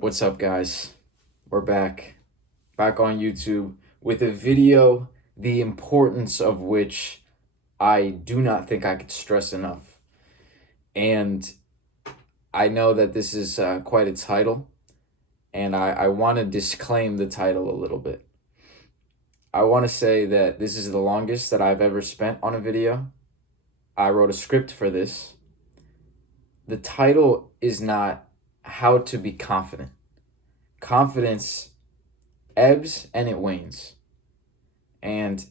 What's up, guys? We're back on YouTube with a video, the importance of which I do not think I could stress enough. And I know that this is quite a title, and I want to disclaim the title a little bit. I want to say that this is the longest that I've ever spent on a video. I wrote a script for this. The title is not How to Be Confident. Confidence ebbs and it wanes. And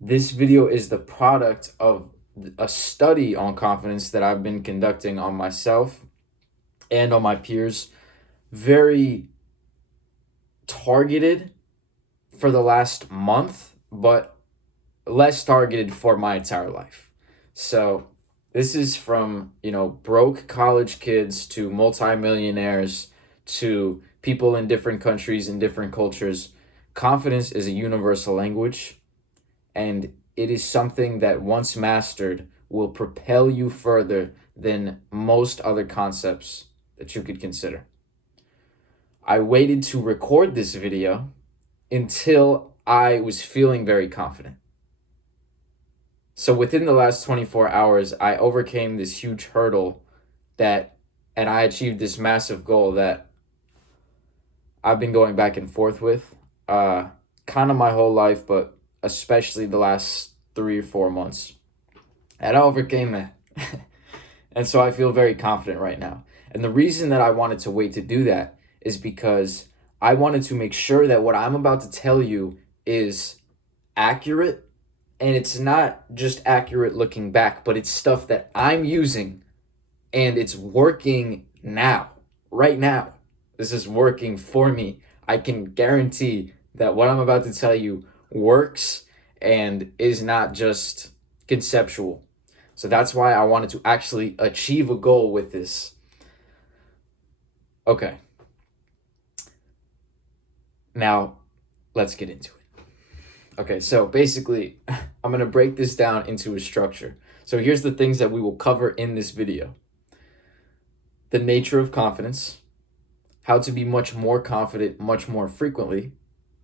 this video is the product of a study on confidence that I've been conducting on myself and on my peers. Very targeted for the last month, but less targeted for my entire life. So this is from, broke college kids to multimillionaires to people in different countries and different cultures. Confidence is a universal language, and it is something that once mastered will propel you further than most other concepts that you could consider. I waited to record this video until I was feeling very confident. So within the last 24 hours, I overcame this huge hurdle and I achieved this massive goal that I've been going back and forth with kind of my whole life, but especially the last 3 or 4 months. And I overcame that. And so I feel very confident right now. And the reason that I wanted to wait to do that is because I wanted to make sure that what I'm about to tell you is accurate. And it's not just accurate looking back, but it's stuff that I'm using and it's working now, right now. This is working for me. I can guarantee that what I'm about to tell you works and is not just conceptual. So that's why I wanted to actually achieve a goal with this. Okay. Now, let's get into it. Okay, so basically, I'm going to break this down into a structure. So here's the things that we will cover in this video. The nature of confidence, how to be much more confident much more frequently,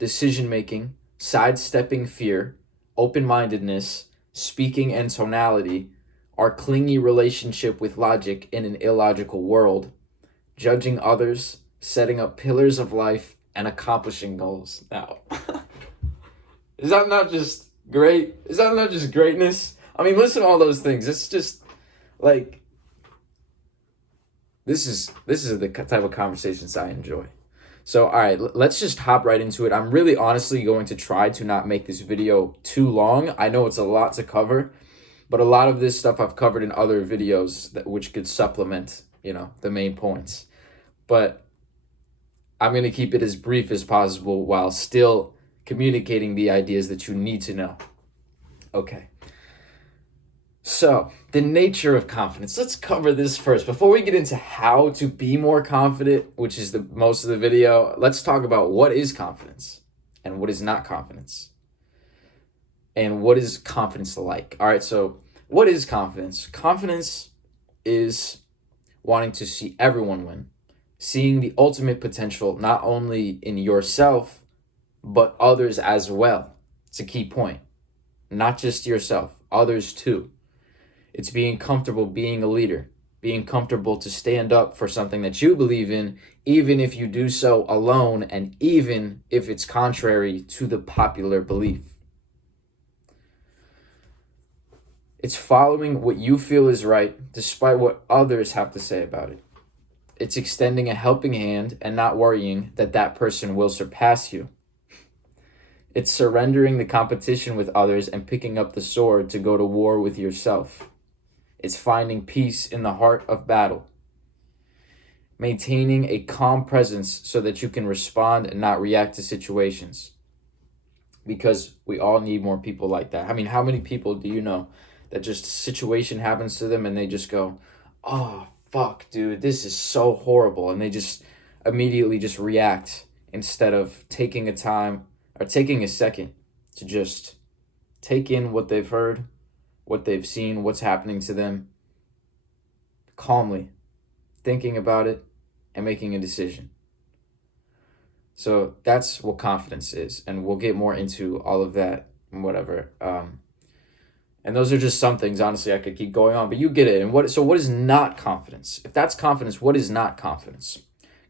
decision-making, sidestepping fear, open-mindedness, speaking and tonality, our clingy relationship with logic in an illogical world, judging others, setting up pillars of life, and accomplishing goals. Now, is that not just great? Is that not just greatness? I mean, listen to all those things. It's just like, this is the type of conversations I enjoy. So, all right, let's just hop right into it. I'm really honestly going to try to not make this video too long. I know it's a lot to cover, but a lot of this stuff I've covered in other videos which could supplement, the main points. But I'm going to keep it as brief as possible while still communicating the ideas that you need to know. Okay. So, the nature of confidence. Let's cover this first. Before we get into how to be more confident, which is the most of the video, let's talk about what is confidence and what is not confidence. And what is confidence like? All right, so what is confidence? Confidence is wanting to see everyone win, seeing the ultimate potential not only in yourself, but others as well. It's a key point. Not just yourself, others too. It's being comfortable being a leader, being comfortable to stand up for something that you believe in, even if you do so alone and even if it's contrary to the popular belief. It's following what you feel is right, despite what others have to say about it. It's extending a helping hand and not worrying that that person will surpass you. It's surrendering the competition with others and picking up the sword to go to war with yourself. It's finding peace in the heart of battle. Maintaining a calm presence so that you can respond and not react to situations. Because we all need more people like that. I mean, how many people do you know that just a situation happens to them and they just go, oh, fuck, dude, this is so horrible. And they just immediately just react instead of taking a time or taking a second to just take in what they've heard, what they've seen, what's happening to them calmly, thinking about it, and making a decision. So that's what confidence is, and we'll get more into all of that and whatever. And those are just some things. Honestly, I could keep going on, but you get it. And what is not confidence? If that's confidence, what is not confidence?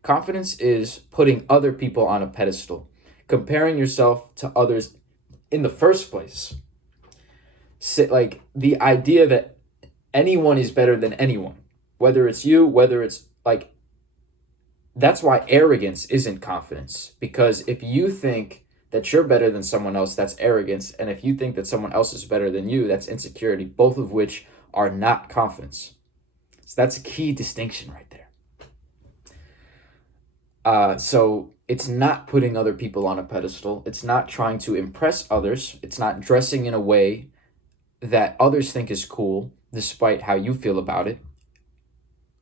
Confidence is putting other people on a pedestal, comparing yourself to others in the first place. Like the idea that anyone is better than anyone, whether it's you, whether it's like, that's why arrogance isn't confidence. Because if you think that you're better than someone else, that's arrogance. And if you think that someone else is better than you, that's insecurity, both of which are not confidence. So that's a key distinction right there. So it's not putting other people on a pedestal. It's not trying to impress others. It's not dressing in a way that others think is cool, despite how you feel about it.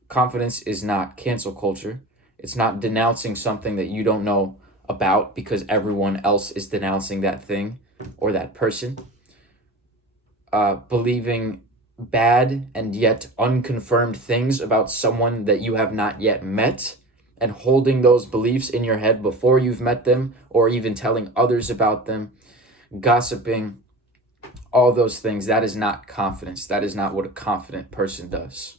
Confidence is not cancel culture. It's not denouncing something that you don't know about because everyone else is denouncing that thing or that person. Believing bad and yet unconfirmed things about someone that you have not yet met, and holding those beliefs in your head before you've met them, or even telling others about them, gossiping, all those things, that is not confidence. That is not what a confident person does.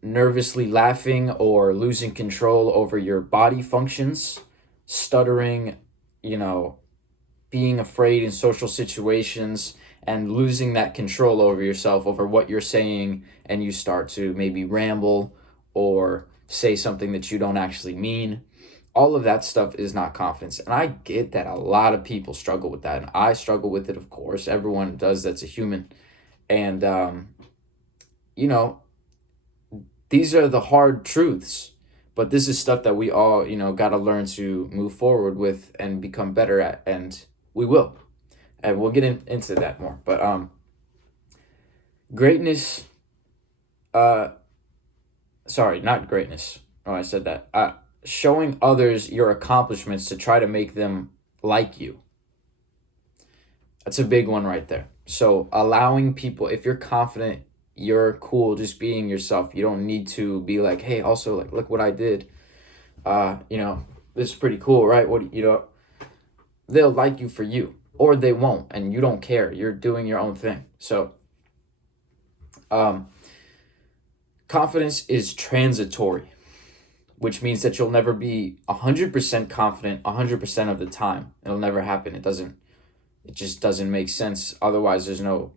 Nervously laughing or losing control over your body functions, stuttering, being afraid in social situations, and losing that control over yourself, over what you're saying, and you start to maybe ramble or say something that you don't actually mean. All of that stuff is not confidence. And I get that a lot of people struggle with that. And I struggle with it, of course. Everyone does, that's a human. And, these are the hard truths. But this is stuff that we all, got to learn to move forward with and become better at. And we will. And we'll get into that more. But greatness, sorry, not greatness. Oh, I said that. Showing others your accomplishments to try to make them like you. That's a big one right there. So allowing people, if you're confident, you're cool just being yourself. You don't need to be like, hey, also, like, look what I did. This is pretty cool, right? They'll like you for you, or they won't, and you don't care. You're doing your own thing. So confidence is transitory, which means that you'll never be 100% confident 100% of the time. It'll never happen. It just doesn't make sense. Otherwise, there's no,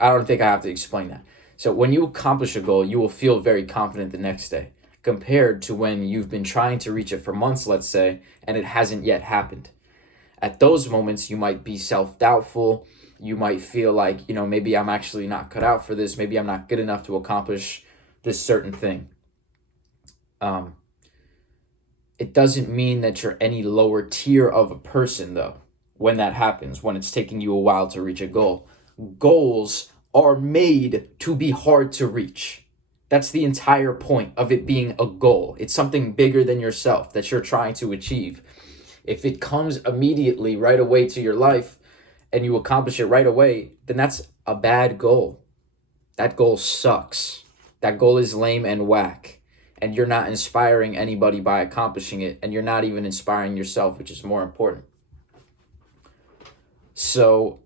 I don't think I have to explain that. So when you accomplish a goal, you will feel very confident the next day, compared to when you've been trying to reach it for months, let's say, and it hasn't yet happened. At those moments, you might be self-doubtful. You might feel like, maybe I'm actually not cut out for this. Maybe I'm not good enough to accomplish this certain thing. It doesn't mean that you're any lower tier of a person, though, when that happens, when it's taking you a while to reach a goal. Goals are made to be hard to reach. That's the entire point of it being a goal. It's something bigger than yourself that you're trying to achieve. If it comes immediately right away to your life and you accomplish it right away, then that's a bad goal. That goal sucks. That goal is lame and whack. And you're not inspiring anybody by accomplishing it. And you're not even inspiring yourself, which is more important. So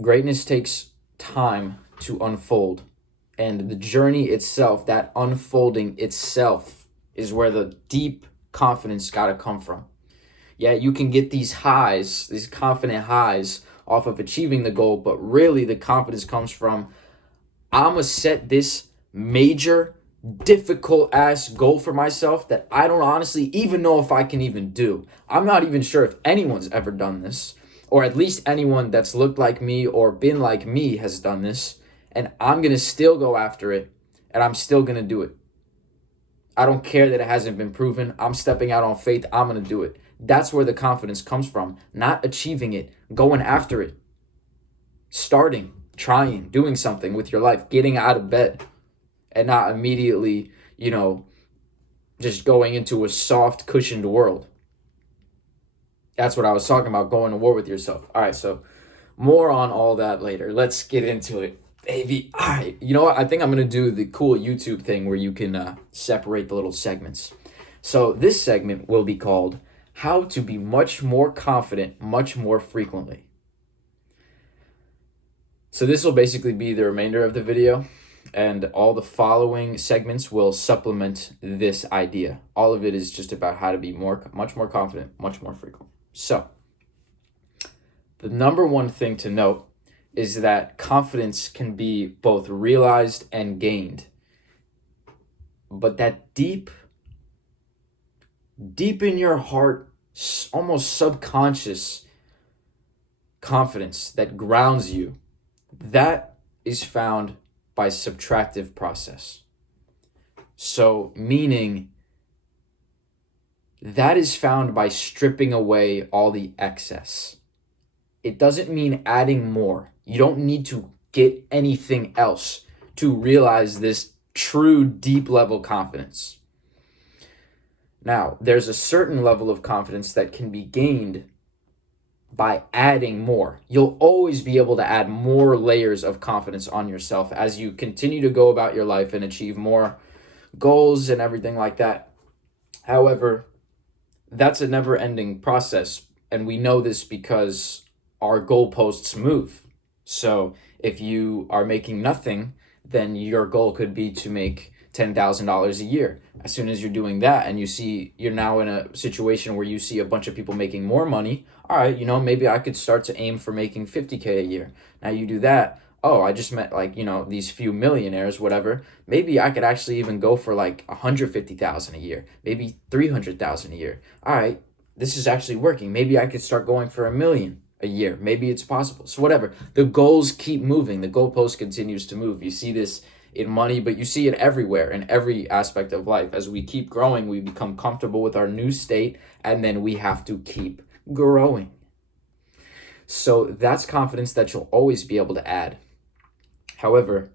greatness takes time to unfold. And the journey itself, that unfolding itself, is where the deep confidence got to come from. Yeah, you can get these highs, these confident highs off of achieving the goal, but really the confidence comes from, I'm going to set this major, difficult ass goal for myself that I don't honestly even know if I can even do. I'm not even sure if anyone's ever done this, or at least anyone that's looked like me or been like me has done this, and I'm going to still go after it, and I'm still going to do it. I don't care that it hasn't been proven. I'm stepping out on faith. I'm going to do it. That's where the confidence comes from. Not achieving it, going after it. Starting, trying, doing something with your life, getting out of bed, and not immediately, just going into a soft, cushioned world. That's what I was talking about, going to war with yourself. All right, so more on all that later. Let's get into it. Baby, all right. You know what? I think I'm going to do the cool YouTube thing where you can separate the little segments. So this segment will be called How to Be Much More Confident Much More Frequently. So this will basically be the remainder of the video, and all the following segments will supplement this idea. All of it is just about how to be much more confident, much more frequently. So the number one thing to note is that confidence can be both realized and gained. But that deep in your heart, almost subconscious confidence that grounds you, that is found by subtractive process. So, meaning that is found by stripping away all the excess. It doesn't mean adding more. You don't need to get anything else to realize this true deep level confidence. Now, there's a certain level of confidence that can be gained by adding more. You'll always be able to add more layers of confidence on yourself as you continue to go about your life and achieve more goals and everything like that. However, that's a never-ending process, and we know this because our goalposts move. So if you are making nothing, then your goal could be to make $10,000 a year. As soon as you're doing that and you're now in a situation where you see a bunch of people making more money, all right, maybe I could start to aim for making 50K a year. Now you do that, oh, I just met these few millionaires, whatever. Maybe I could actually even go for like 150,000 a year, maybe 300,000 a year. All right, this is actually working. Maybe I could start going for 1 million a year. Maybe it's possible. So whatever. The goals keep moving. The goalpost continues to move. You see this in money, but you see it everywhere in every aspect of life. As we keep growing, we become comfortable with our new state, and then we have to keep growing. So that's confidence that you'll always be able to add. However,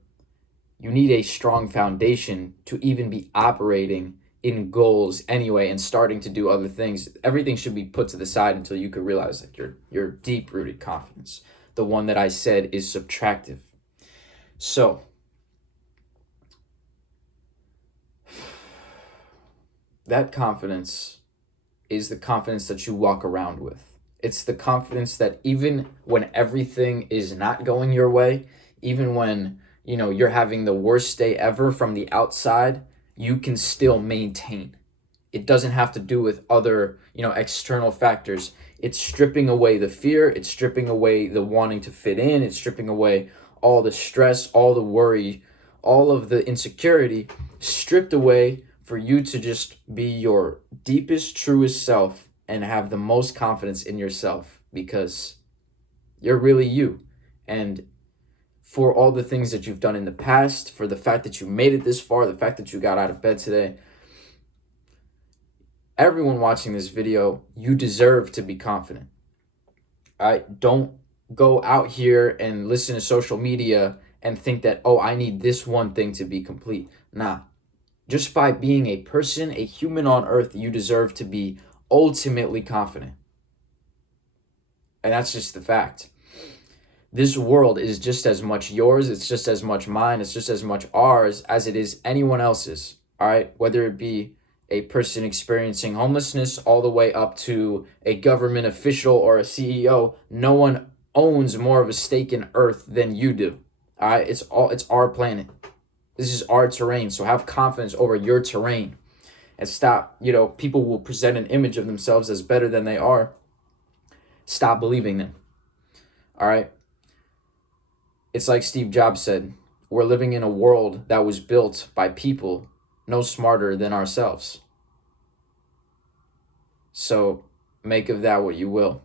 you need a strong foundation to even be operating in goals anyway and starting to do other things. Everything should be put to the side until you could realize that your deep-rooted confidence, the one that I said is subtractive. So that confidence is the confidence that you walk around with. It's the confidence that even when everything is not going your way, even when you're having the worst day ever from the outside, you can still maintain. It doesn't have to do with other, external factors. It's stripping away the fear. It's stripping away the wanting to fit in. It's stripping away all the stress, all the worry, all of the insecurity, stripped away for you to just be your deepest, truest self and have the most confidence in yourself because you're really you. And for all the things that you've done in the past, for the fact that you made it this far, the fact that you got out of bed today, everyone watching this video, you deserve to be confident. All right? Don't go out here and listen to social media and think that, oh, I need this one thing to be complete. Nah. Just by being a person, a human on earth, you deserve to be ultimately confident. And that's just the fact. This world is just as much yours, it's just as much mine, it's just as much ours as it is anyone else's, all right? Whether it be a person experiencing homelessness all the way up to a government official or a CEO, no one owns more of a stake in Earth than you do, all right? It's our planet. This is our terrain, so have confidence over your terrain and stop, people will present an image of themselves as better than they are. Stop believing them, all right? It's like Steve Jobs said, we're living in a world that was built by people no smarter than ourselves. So make of that what you will.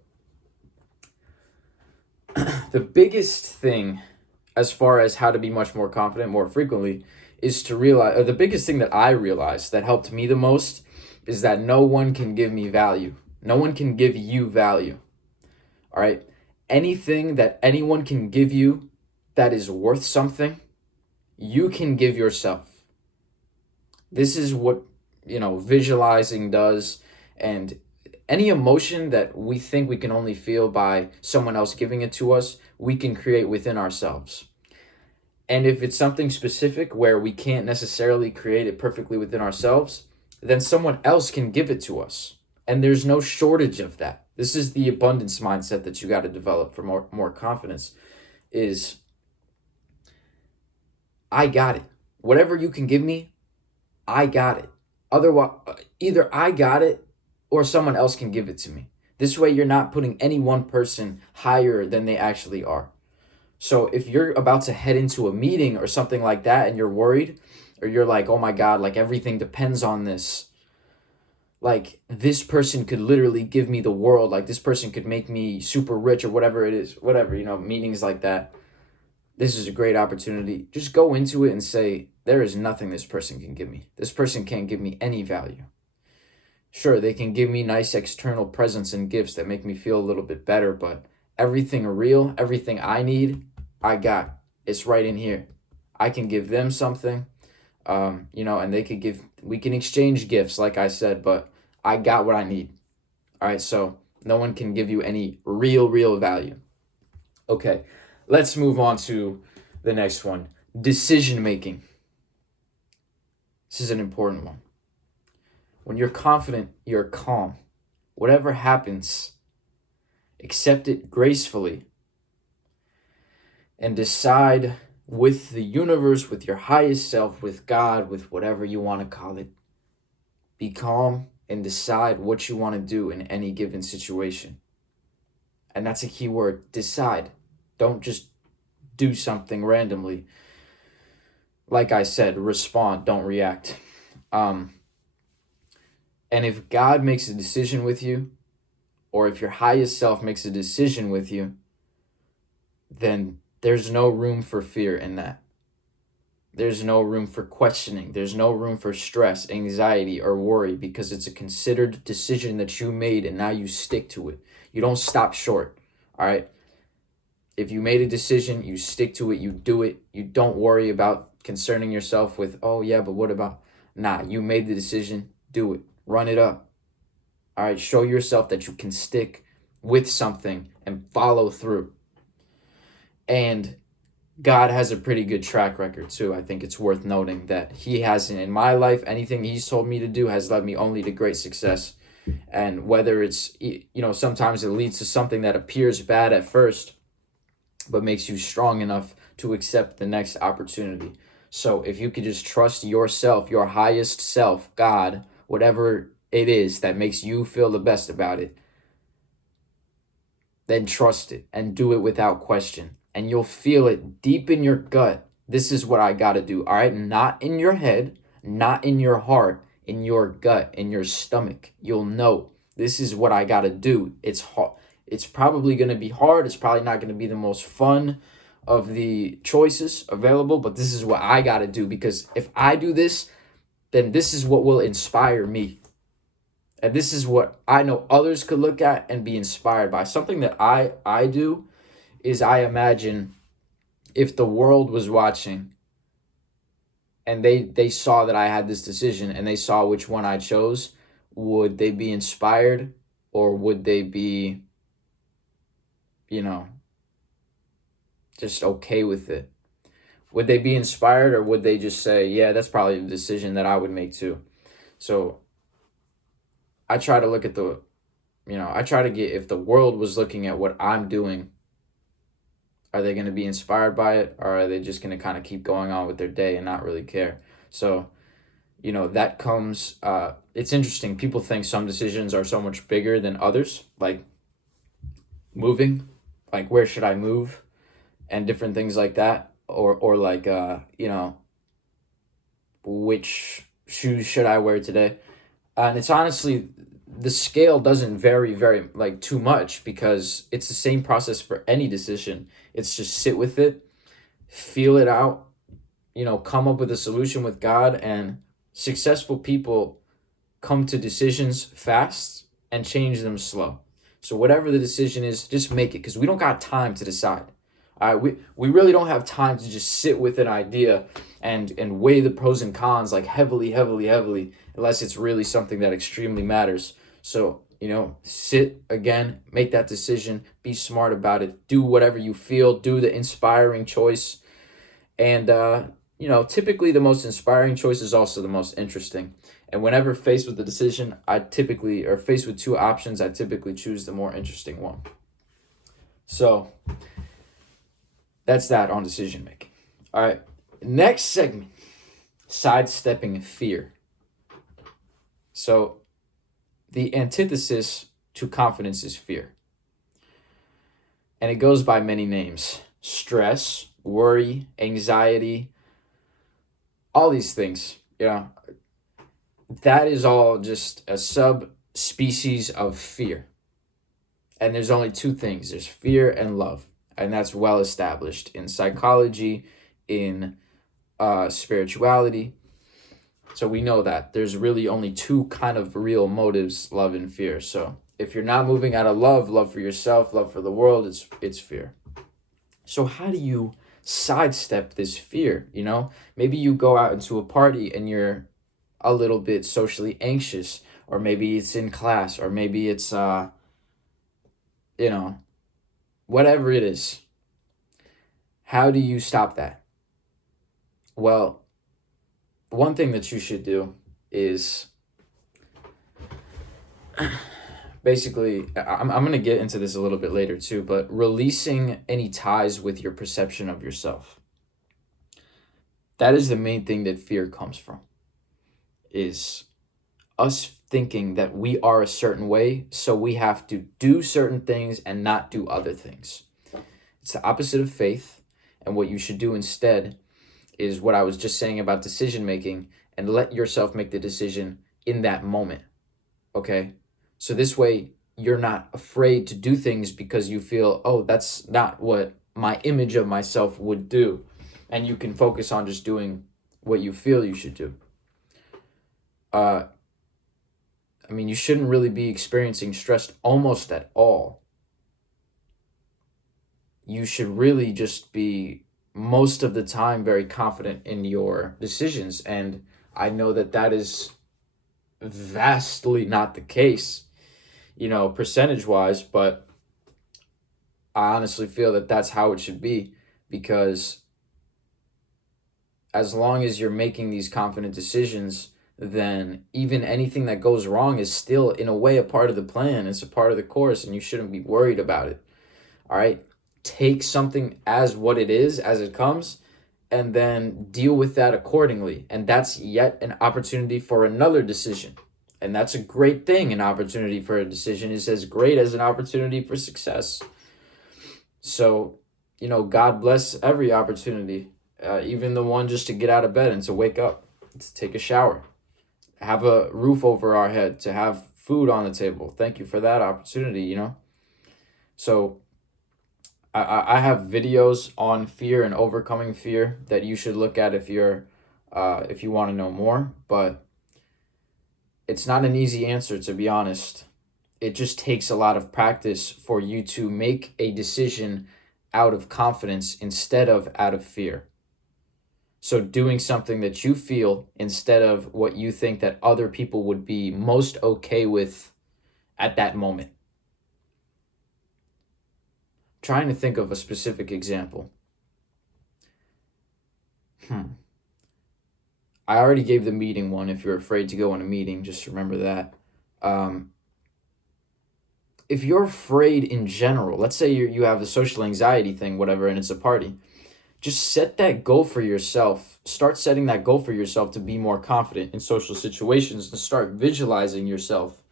The biggest thing as far as how to be much more confident more frequently is to realize, or the biggest thing that I realized that helped me the most is that no one can give me value. No one can give you value. All right? Anything that anyone can give you that is worth something, you can give yourself. This is what, visualizing does. And any emotion that we think we can only feel by someone else giving it to us, we can create within ourselves. And if it's something specific where we can't necessarily create it perfectly within ourselves, then someone else can give it to us. And there's no shortage of that. This is the abundance mindset that you got to develop for more confidence is I got it. Whatever you can give me, I got it. Otherwise, either I got it or someone else can give it to me. This way, you're not putting any one person higher than they actually are. So if you're about to head into a meeting or something like that and you're worried, or you're like, oh my God, like everything depends on this. Like this person could literally give me the world. Like this person could make me super rich or whatever it is, whatever, meetings like that. This is a great opportunity. Just go into it and say, there is nothing this person can give me. This person can't give me any value. Sure, they can give me nice external presents and gifts that make me feel a little bit better, but everything real, everything I need, I got. It's right in here. I can give them something, and we can exchange gifts, like I said, but I got what I need. All right, so no one can give you any real value. Okay, let's move on to the next one. Decision making. This is an important one. When you're confident, you're calm. Whatever happens, accept it gracefully and decide with the universe, with your highest self, with God, with whatever you want to call it. Be calm and decide what you want to do in any given situation. And that's a key word, decide. Don't just do something randomly. Like I said, respond, don't react. And if God makes a decision with you, or if your highest self makes a decision with you, then there's no room for fear in that. There's no room for questioning. There's no room for stress, anxiety, or worry because it's a considered decision that you made and now you stick to it. You don't stop short, all right? If you made a decision, you stick to it, you do it. You don't worry about concerning yourself with, oh yeah, but what about? Nah, you made the decision, do it. Run it up. All right, show yourself that you can stick with something and follow through. And God has a pretty good track record too. I think it's worth noting that he hasn't, in my life, anything he's told me to do has led me only to great success. And whether it's, sometimes it leads to something that appears bad at first, but makes you strong enough to accept the next opportunity. So if you could just trust yourself, your highest self, God, whatever it is that makes you feel the best about it, then trust it and do it without question. And you'll feel it deep in your gut. This is what I got to do. All right. Not in your head, not in your heart, in your gut, in your stomach. You'll know this is what I got to do. It's hard. It's probably going to be hard. It's probably not going to be the most fun of the choices available, but this is what I got to do because if I do this, then this is what will inspire me. And this is what I know others could look at and be inspired by. Something that I do is I imagine if the world was watching and they saw that I had this decision and they saw which one I chose, would they be inspired or would they be, just okay with it? Would they be inspired or would they just say, yeah, that's probably the decision that I would make too? So I try to look at I try to get, if the world was looking at what I'm doing, are they going to be inspired by it? Or are they just going to kind of keep going on with their day and not really care? So, that comes, it's interesting. People think some decisions are so much bigger than others, like moving, like where should I move and different things like that. Or like, which shoes should I wear today? And it's honestly, the scale doesn't vary very too much because it's the same process for any decision. It's just sit with it, feel it out, come up with a solution with God. And successful people come to decisions fast and change them slow. So whatever the decision is, just make it because we don't got time to decide. All right, we really don't have time to just sit with an idea and weigh the pros and cons heavily, unless it's really something that extremely matters. So, sit again, make that decision, be smart about it, do whatever you feel, do the inspiring choice, And, typically the most inspiring choice is also the most interesting. And whenever faced with a decision, or faced with two options, I typically choose the more interesting one. So that's that on decision making. All right. Next segment, sidestepping fear. So the antithesis to confidence is fear. And it goes by many names: stress, worry, anxiety, all these things. That is all just a subspecies of fear. And there's only two things: there's fear and love. And that's well established in psychology, in spirituality. So we know that there's really only two kind of real motives: love and fear. So if you're not moving out of love for yourself, love for the world, it's fear. So how do you sidestep this fear? Maybe you go out into a party and you're a little bit socially anxious, or maybe it's in class, or maybe it's whatever it is. How do you stop that? Well, one thing that you should do is basically, I'm going to get into this a little bit later too, but releasing any ties with your perception of yourself. That is the main thing that fear comes from, is us thinking that we are a certain way, so we have to do certain things and not do other things. It's the opposite of faith, and what you should do instead is what I was just saying about decision making, and let yourself make the decision in that moment. Okay? So this way, you're not afraid to do things because you feel, oh, that's not what my image of myself would do. And you can focus on just doing what you feel you should do. You shouldn't really be experiencing stress almost at all. You should really just be, most of the time, very confident in your decisions. And I know that is vastly not the case, percentage-wise, but I honestly feel that that's how it should be, because as long as you're making these confident decisions, then even anything that goes wrong is still, in a way, a part of the plan. It's a part of the course, and you shouldn't be worried about it. All right? Take something as what it is, as it comes, and then deal with that accordingly. And that's yet an opportunity for another decision. And that's a great thing. An opportunity for a decision is as great as an opportunity for success. So, God bless every opportunity, even the one just to get out of bed and to wake up, to take a shower, have a roof over our head, to have food on the table. Thank you for that opportunity, So I have videos on fear and overcoming fear that you should look at if you want to know more, but it's not an easy answer, to be honest. It just takes a lot of practice for you to make a decision out of confidence instead of out of fear. So doing something that you feel instead of what you think that other people would be most okay with at that moment. Trying to think of a specific example. I already gave the meeting one. If you're afraid to go on a meeting, just remember that. If you're afraid in general, let's say you have the social anxiety thing, whatever, and it's a party, just set that goal for yourself. Start setting that goal for yourself to be more confident in social situations, and start visualizing yourself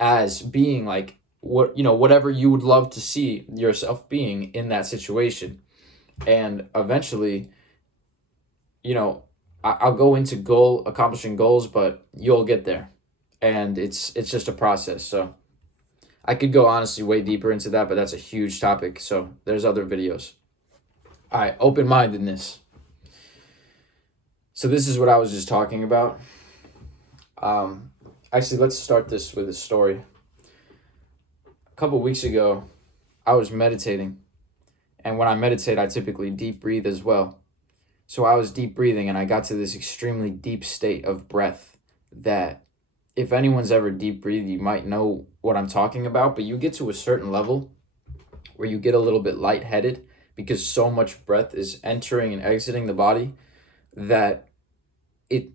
as being like whatever you would love to see yourself being in that situation. And eventually, I'll go into accomplishing goals, but you'll get there. And it's just a process. So I could go honestly way deeper into that, but that's a huge topic. So there's other videos. All right, open-mindedness. So this is what I was just talking about. Actually, let's start this with a story. A couple weeks ago, I was meditating. And when I meditate, I typically deep breathe as well. So I was deep breathing, and I got to this extremely deep state of breath that if anyone's ever deep breathed, you might know what I'm talking about. But you get to a certain level where you get a little bit lightheaded because so much breath is entering and exiting the body that it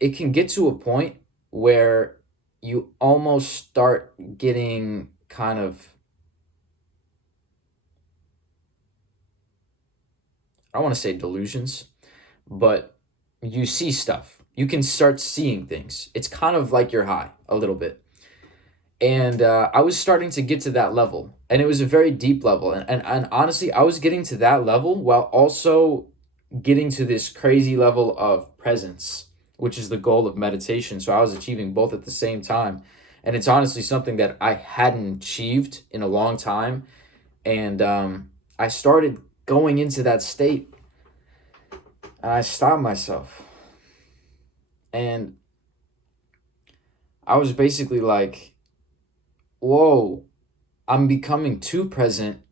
it can get to a point where you almost start getting kind of, I don't want to say delusions, but you see stuff. You can start seeing things. It's kind of like you're high a little bit. And I was starting to get to that level. And it was a very deep level. And honestly, I was getting to that level while also getting to this crazy level of presence, which is the goal of meditation. So I was achieving both at the same time. And it's honestly something that I hadn't achieved in a long time. And I started going into that state, and I stopped myself. And I was basically like, whoa, I'm becoming too present.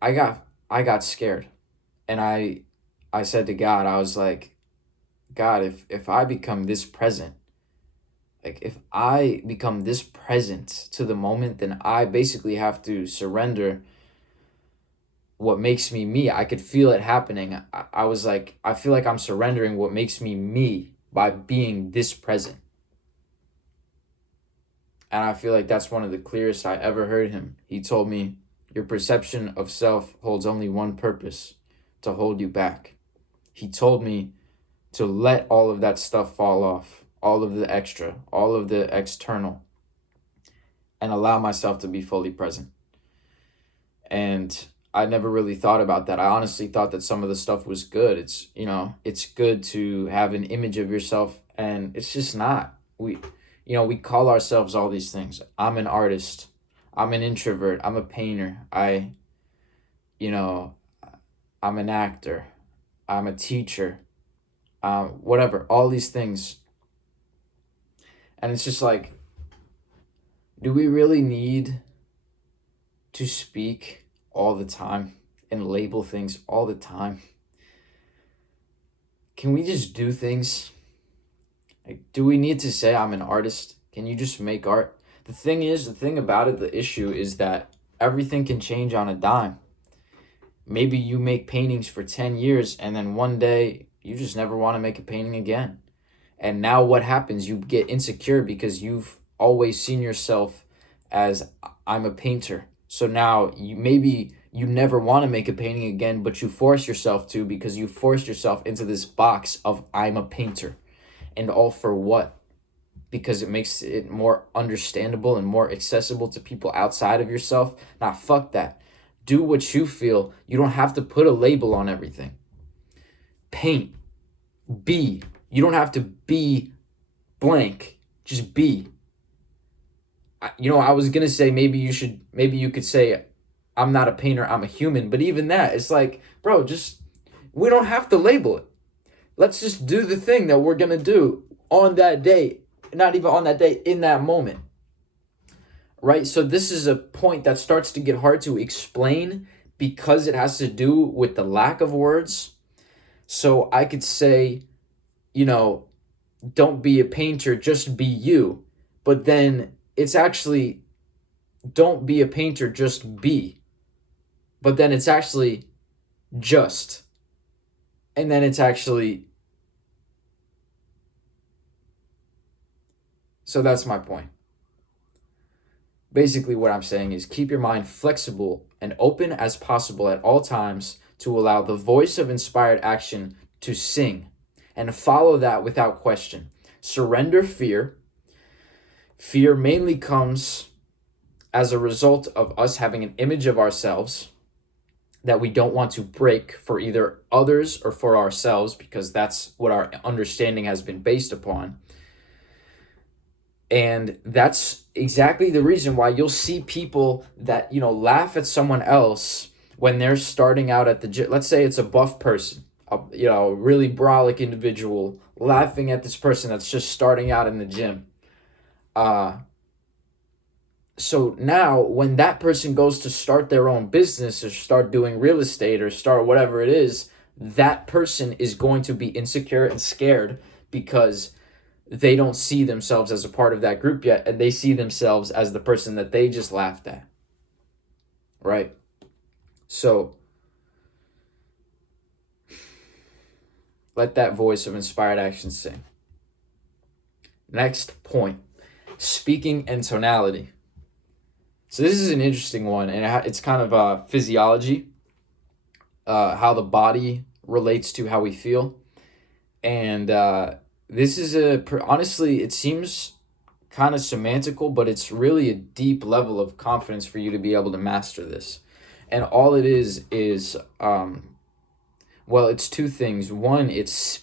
I got scared. And I said to God, I was like, God, if I become this present, like if I become this present to the moment, then I basically have to surrender what makes me me. I could feel it happening. I was like, I feel like I'm surrendering what makes me me by being this present. And I feel like that's one of the clearest I ever heard him. He told me, your perception of self holds only one purpose, to hold you back. He told me to let all of that stuff fall off, all of the extra, all of the external, and allow myself to be fully present. And I never really thought about that. I honestly thought that some of the stuff was good. It's, it's good to have an image of yourself, and it's just not. We call ourselves all these things. I'm an artist. I'm an introvert. I'm a painter. I'm an actor. I'm a teacher. Whatever, all these things. And it's just like, do we really need to speak all the time and label things all the time? Can we just do things? Like, do we need to say I'm an artist? Can you just make art? The thing about it, the issue is that everything can change on a dime. Maybe you make paintings for 10 years and then one day you just never want to make a painting again. And now what happens? You get insecure because you've always seen yourself as, I'm a painter. So now maybe you never want to make a painting again, but you force yourself to, because you forced yourself into this box of, I'm a painter. And all for what? Because it makes it more understandable and more accessible to people outside of yourself. Nah, fuck that. Do what you feel. You don't have to put a label on everything. Paint. Be. You don't have to be blank. Just be. I was going to say maybe you could say, I'm not a painter, I'm a human. But even that, it's like, bro, we don't have to label it. Let's just do the thing that we're going to do on that day. Not even on that day, in that moment. Right? So this is a point that starts to get hard to explain because it has to do with the lack of words. So I could say, don't be a painter, just be you. But then it's actually, don't be a painter, just be. But then it's actually just. And then it's actually. So that's my point. Basically, what I'm saying is keep your mind flexible and open as possible at all times to allow the voice of inspired action to sing, and follow that without question. Surrender fear. Fear mainly comes as a result of us having an image of ourselves that we don't want to break for either others or for ourselves, because that's what our understanding has been based upon. And that's exactly the reason why you'll see people that, laugh at someone else when they're starting out at the gym. Let's say it's a buff person, a really brolic individual laughing at this person that's just starting out in the gym. So now when that person goes to start their own business or start doing real estate or start whatever it is, that person is going to be insecure and scared because they don't see themselves as a part of that group yet, and they see themselves as the person that they just laughed at. Right? So let that voice of inspired action sing. Next point, speaking and tonality. So this is an interesting one, and it's kind of physiology, how the body relates to how we feel. And this is honestly, it seems kind of semantical, but it's really a deep level of confidence for you to be able to master this. And all it is, well, it's two things. One, it's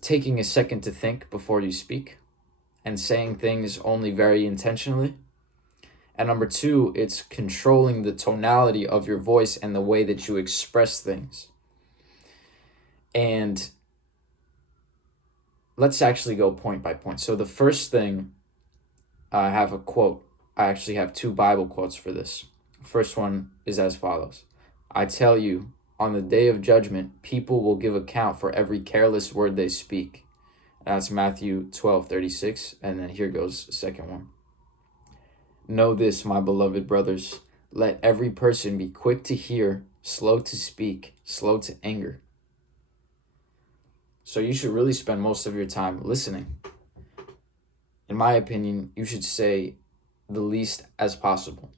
taking a second to think before you speak and saying things only very intentionally. And number two, it's controlling the tonality of your voice and the way that you express things. And let's actually go point by point. So the first thing, I have a quote. I actually have two Bible quotes for this. First one is as follows. I tell you, on the day of judgment, people will give account for every careless word they speak. That's Matthew 12:36. And then here goes the second one. Know this, my beloved brothers. Let every person be quick to hear, slow to speak, slow to anger. So you should really spend most of your time listening. In my opinion, you should say the least as possible.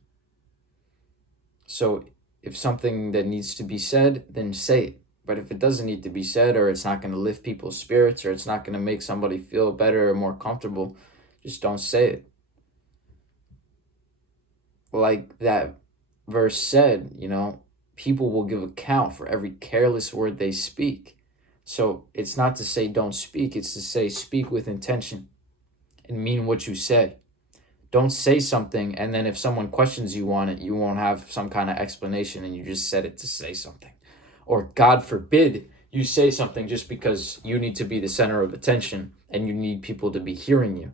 So if something that needs to be said, then say it. But if it doesn't need to be said, or it's not going to lift people's spirits, or it's not going to make somebody feel better or more comfortable, just don't say it. Like that verse said, people will give account for every careless word they speak. So it's not to say don't speak, it's to say speak with intention and mean what you say. Don't say something and then if someone questions you on it, you won't have some kind of explanation and you just said it to say something. Or God forbid you say something just because you need to be the center of attention and you need people to be hearing you.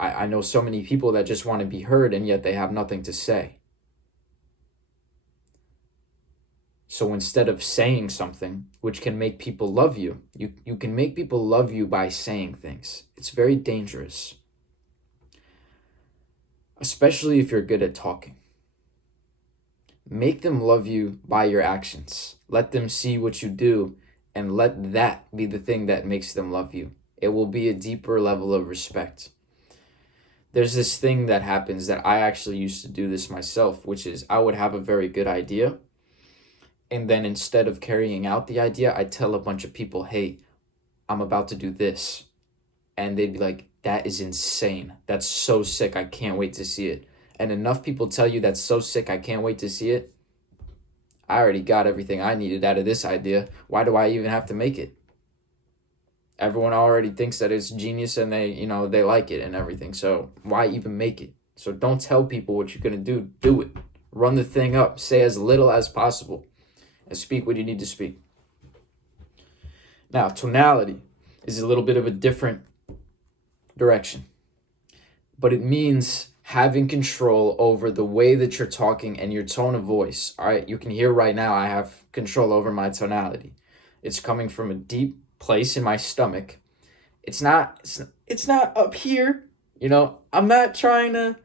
I know so many people that just want to be heard and yet they have nothing to say. So instead of saying something which can make people love you, you can make people love you by saying things. It's very dangerous. Especially if you're good at talking. Make them love you by your actions. Let them see what you do and let that be the thing that makes them love you. It will be a deeper level of respect. There's this thing that happens that I actually used to do this myself, which is I would have a very good idea. And then instead of carrying out the idea, I'd tell a bunch of people, hey, I'm about to do this. And they'd be like, that is insane. That's so sick. I can't wait to see it. And enough people tell you that's so sick. I can't wait to see it. I already got everything I needed out of this idea. Why do I even have to make it? Everyone already thinks that it's genius and they like it and everything. So why even make it? So don't tell people what you're going to do. Do it. Run the thing up. Say as little as possible. And speak what you need to speak. Now, tonality is a little bit of a different direction. But it means having control over the way that you're talking and your tone of voice. All right, you can hear right now I have control over my tonality. It's coming from a deep place in my stomach. It's not up here. I'm not trying to.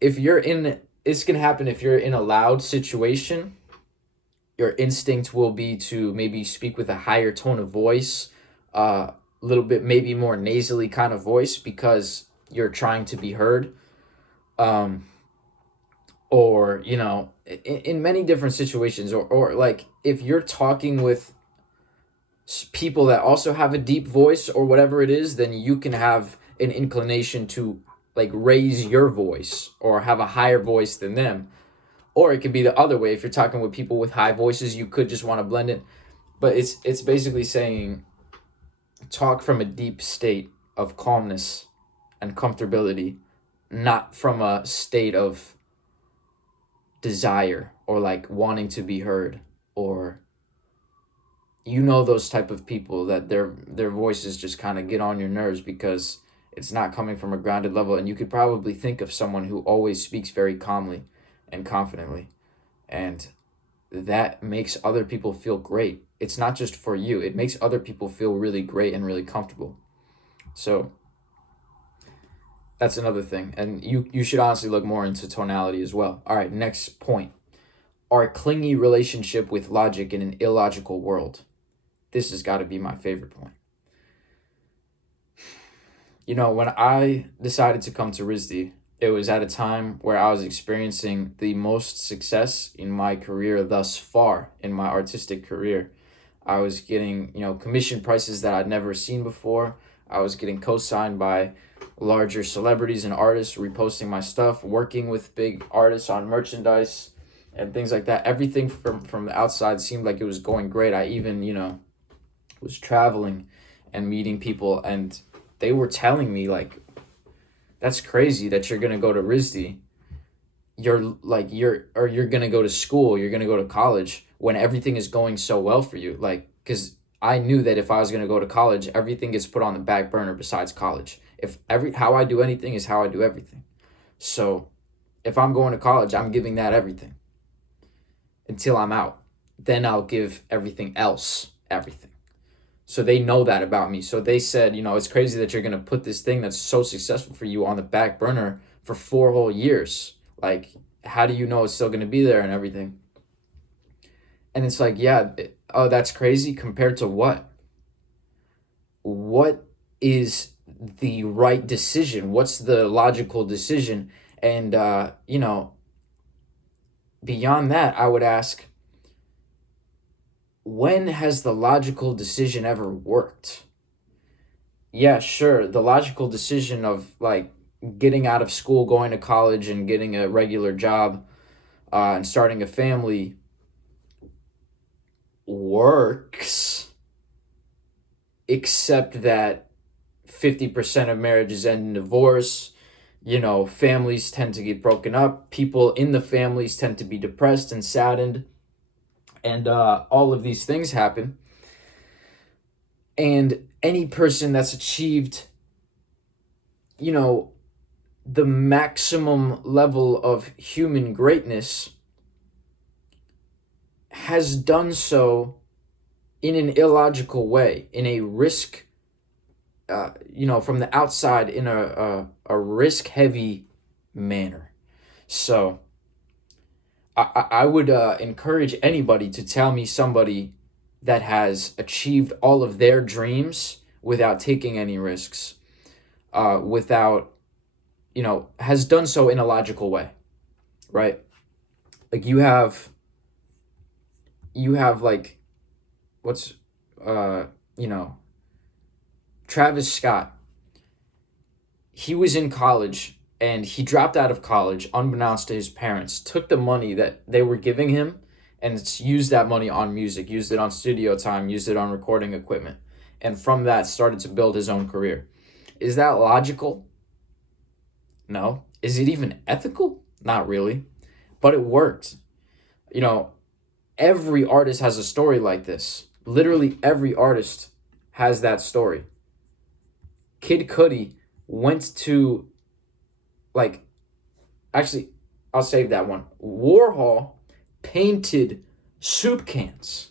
It's going to happen if you're in a loud situation. Your instinct will be to maybe speak with a higher tone of voice, a little bit maybe more nasally kind of voice because you're trying to be heard. Or, in many different situations, or like if you're talking with people that also have a deep voice or whatever it is, then you can have an inclination to like raise your voice or have a higher voice than them. Or it could be the other way. If you're talking with people with high voices, you could just want to blend it. But it's basically saying talk from a deep state of calmness and comfortability, not from a state of desire or like wanting to be heard, or those type of people that their voices just kind of get on your nerves because it's not coming from a grounded level. And you could probably think of someone who always speaks very calmly and confidently, and that makes other people feel great. It's not just for you, it makes other people feel really great and really comfortable. So That's another thing. And you should honestly look more into tonality as well. All right, next point. Our clingy relationship with logic in an illogical world. This has got to be my favorite point. When I decided to come to RISD, it was at a time where I was experiencing the most success in my career thus far, in my artistic career. I was getting, commission prices that I'd never seen before. I was getting co-signed by larger celebrities and artists, reposting my stuff, working with big artists on merchandise and things like that. Everything from the outside seemed like it was going great. I even, was traveling and meeting people, and they were telling me, like, that's crazy that you're gonna go to RISD. You're gonna go to school, you're gonna go to college when everything is going so well for you. Like, because I knew that if I was gonna go to college, everything gets put on the back burner besides college. If how I do anything is how I do everything. So if I'm going to college, I'm giving that everything until I'm out. Then I'll give everything else everything. So they know that about me. So they said, it's crazy that you're going to put this thing that's so successful for you on the back burner for 4 whole years. Like, how do you know it's still going to be there and everything? And it's like, yeah, oh, that's crazy compared to what? What is the right decision? What's the logical decision? And, beyond that, I would ask, when has the logical decision ever worked? Yeah, sure. The logical decision of, like, getting out of school, going to college, and getting a regular job, and starting a family works, except that 50% of marriages end in divorce. Families tend to get broken up. People in the families tend to be depressed and saddened. And all of these things happen. And any person that's achieved, the maximum level of human greatness has done so in an illogical way, in a risk, from the outside, in a risk-heavy manner. So I would encourage anybody to tell me somebody that has achieved all of their dreams without taking any risks, without, has done so in a logical way, right? Like you have like, what's, Travis Scott. He was in college and he dropped out of college unbeknownst to his parents, took the money that they were giving him and used that money on music, used it on studio time, used it on recording equipment. And from that started to build his own career. Is that logical? No. Is it even ethical? Not really. But it worked. Every artist has a story like this. Literally every artist has that story. Kid Cudi went to, actually, I'll save that one. Warhol painted soup cans.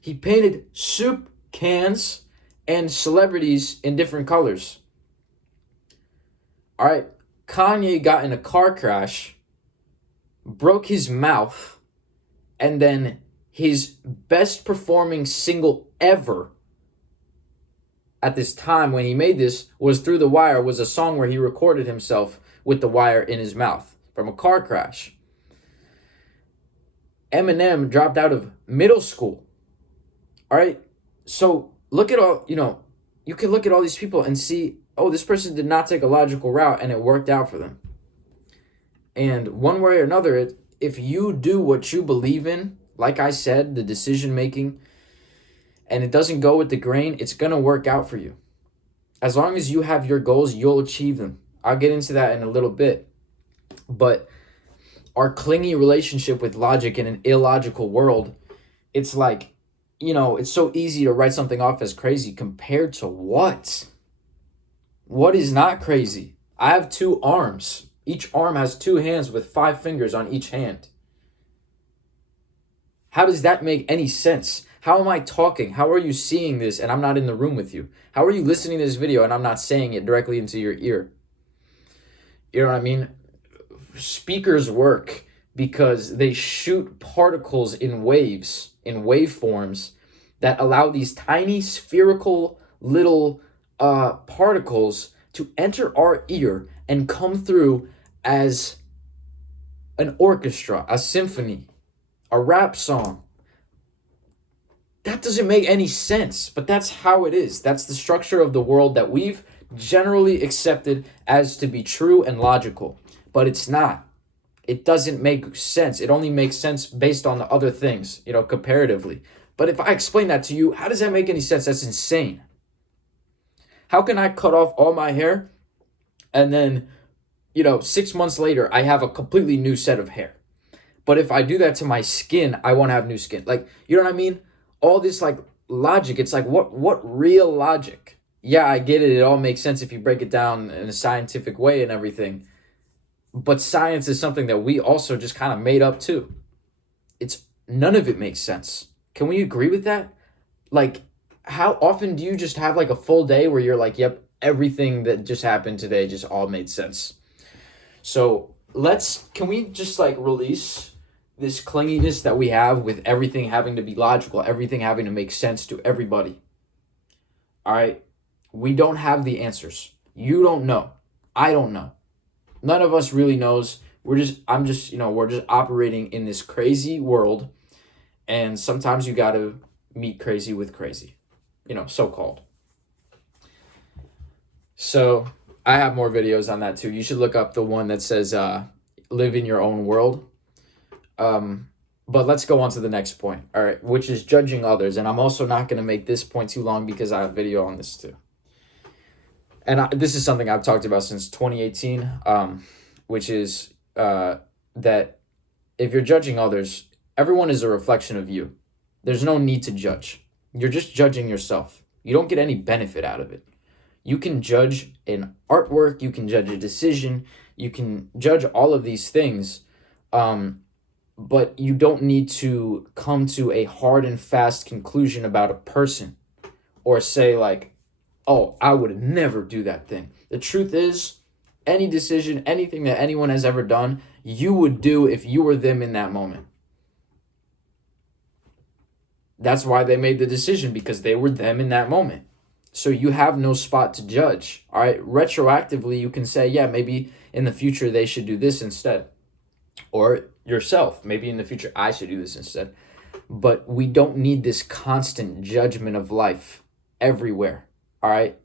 He painted soup cans and celebrities in different colors. All right, Kanye got in a car crash, broke his mouth, and then his best performing single ever at this time when he made this was Through the Wire, was a song where he recorded himself with the wire in his mouth from a car crash. Eminem dropped out of middle school. All right. So look at all, you can look at all these people and see, oh, this person did not take a logical route and it worked out for them. And one way or another, if you do what you believe in, like I said, the decision making, and it doesn't go with the grain, it's going to work out for you. As long as you have your goals, you'll achieve them. I'll get into that in a little bit. But our clingy relationship with logic in an illogical world, it's like, it's so easy to write something off as crazy compared to what? What is not crazy? I have 2 arms. Each arm has 2 hands with 5 fingers on each hand. How does that make any sense? How am I talking? How are you seeing this and I'm not in the room with you? How are you listening to this video and I'm not saying it directly into your ear? You know what I mean? Speakers work because they shoot particles in waves, in waveforms, that allow these tiny spherical little particles to enter our ear and come through as an orchestra, a symphony, a rap song. That doesn't make any sense, but that's how it is. That's the structure of the world that we've generally accepted as to be true and logical, but it's not. It doesn't make sense. It only makes sense based on the other things, comparatively. But if I explain that to you, how does that make any sense? That's insane. How can I cut off all my hair and then, 6 months later, I have a completely new set of hair? But if I do that to my skin, I won't have new skin. Like, you know what I mean? All this like logic, it's like what real logic? Yeah, I get it. It all makes sense if you break it down in a scientific way and everything. But science is something that we also just kind of made up too. It's none of it makes sense. Can we agree with that? Like, how often do you just have like a full day where you're like, yep, everything that just happened today just all made sense? So can we just like release this clinginess that we have with everything having to be logical, everything having to make sense to everybody? All right. We don't have the answers. You don't know. I don't know. None of us really knows. We're just operating in this crazy world. And sometimes you got to meet crazy with crazy, so-called. So I have more videos on that too. You should look up the one that says, live in your own world. But let's go on to the next point. All right. Which is judging others. And I'm also not going to make this point too long because I have video on this too. And this is something I've talked about since 2018, which is that if you're judging others, everyone is a reflection of you. There's no need to judge. You're just judging yourself. You don't get any benefit out of it. You can judge an artwork. You can judge a decision. You can judge all of these things. But you don't need to come to a hard and fast conclusion about a person or say like, oh, I would never do that thing. The truth is, any decision, anything that anyone has ever done, you would do if you were them in that moment. That's why they made the decision, because they were them in that moment. So you have no spot to judge. All right. Retroactively, you can say, yeah, maybe in the future they should do this instead. Or yourself, maybe in the future I should do this instead. But we don't need this constant judgment of life everywhere. All right.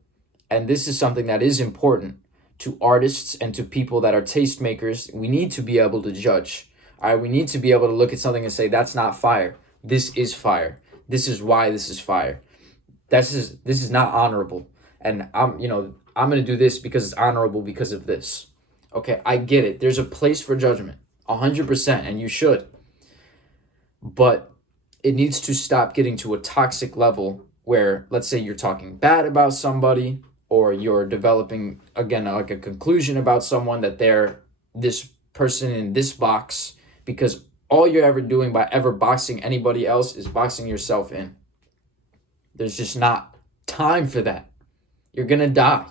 And this is something that is important to artists and to people that are tastemakers. We need to be able to judge. All right. We need to be able to look at something and say, that's not fire. This is fire. This is why this is fire. This is not honorable. And I'm going to do this because it's honorable because of this. Okay. I get it. There's a place for judgment 100%, and you should. But it needs to stop getting to a toxic level where, let's say you're talking bad about somebody, or you're developing, again, like a conclusion about someone that they're this person in this box, because all you're ever doing by ever boxing anybody else is boxing yourself in. There's just not time for that. You're going to die.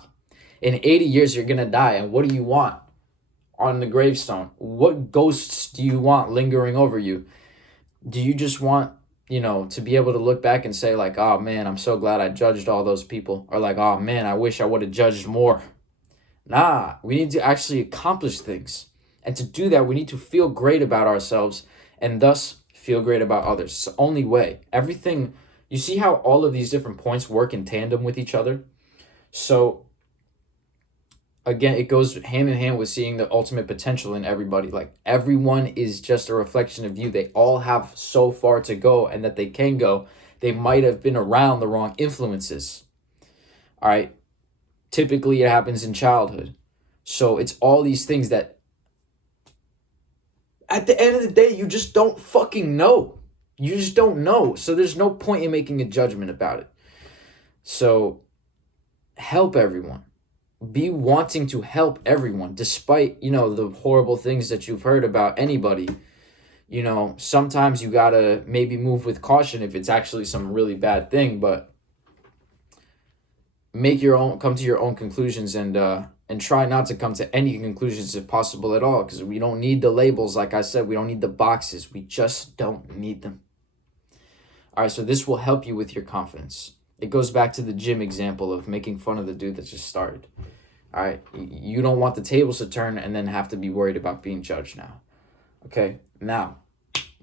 In 80 years, you're going to die. And what do you want on the gravestone? What ghosts do you want lingering over you? Do you just want to be able to look back and say like, oh man, I'm so glad I judged all those people? Or like, oh man, I wish I would have judged more. Nah, we need to actually accomplish things. And to do that, we need to feel great about ourselves and thus feel great about others. It's the only way. Everything, you see how all of these different points work in tandem with each other? So again, it goes hand in hand with seeing the ultimate potential in everybody. Like, everyone is just a reflection of you. They all have so far to go, and that they can go. They might have been around the wrong influences. All right. Typically it happens in childhood. So it's all these things that at the end of the day, you just don't fucking know. You just don't know. So there's no point in making a judgment about it. So help everyone. Be wanting to help everyone, despite, the horrible things that you've heard about anybody. Sometimes you gotta maybe move with caution if it's actually some really bad thing, but come to your own conclusions and and try not to come to any conclusions if possible at all, because we don't need the labels. Like I said, we don't need the boxes. We just don't need them. All right, so this will help you with your confidence. It goes back to the gym example of making fun of the dude that just started. All right, you don't want the tables to turn and then have to be worried about being judged now. Okay, now,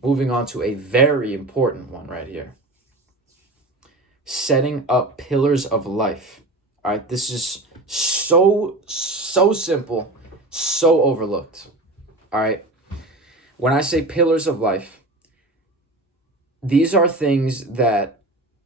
moving on to a very important one right here. Setting up pillars of life. All right, this is so simple, so overlooked. All right, when I say pillars of life, these are things that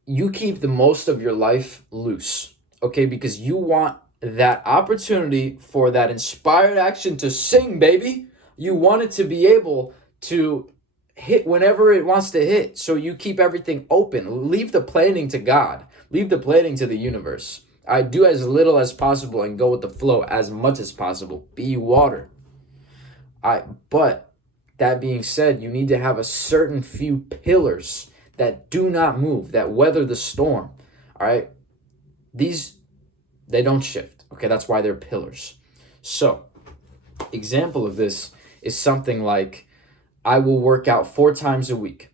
you keep the most of your life loose, okay? Because you want that opportunity for that inspired action to sing, baby. You want it to be able to hit whenever it wants to hit. So you keep everything open. Leave the planning to God. Leave the planning to the universe. I do as little as possible and go with the flow as much as possible. Be water. But that being said, you need to have a certain few pillars that do not move, that weather the storm. All right? They don't shift. Okay, that's why they're pillars. So, example of this is something like, I will work out 4 times a week.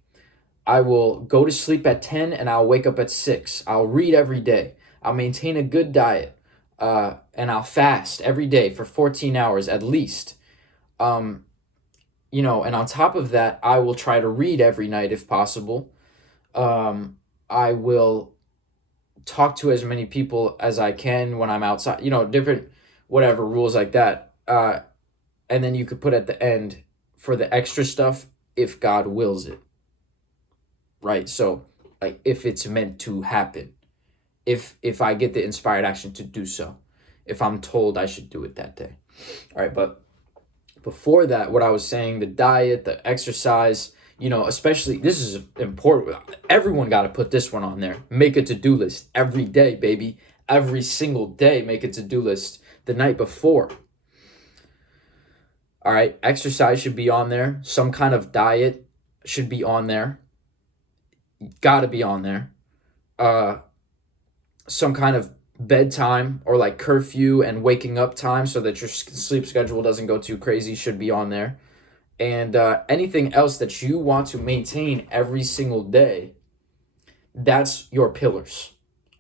I will go to sleep at 10 and I'll wake up at 6. I'll read every day. I'll maintain a good diet. And I'll fast every day for 14 hours at least. And on top of that, I will try to read every night if possible. I will talk to as many people as I can when I'm outside, different whatever rules like that. And then you could put at the end for the extra stuff, if God wills it. Right? So like if it's meant to happen, if I get the inspired action to do so, if I'm told I should do it that day. All right. But before that, what I was saying, the diet, the exercise, especially, this is important. Everyone got to put this one on there. Make a to-do list every day, baby. Every single day, make a to-do list the night before. All right. Exercise should be on there. Some kind of diet should be on there. Got to be on there. Some kind of bedtime or like curfew and waking up time so that your sleep schedule doesn't go too crazy should be on there. And anything else that you want to maintain every single day, that's your pillars.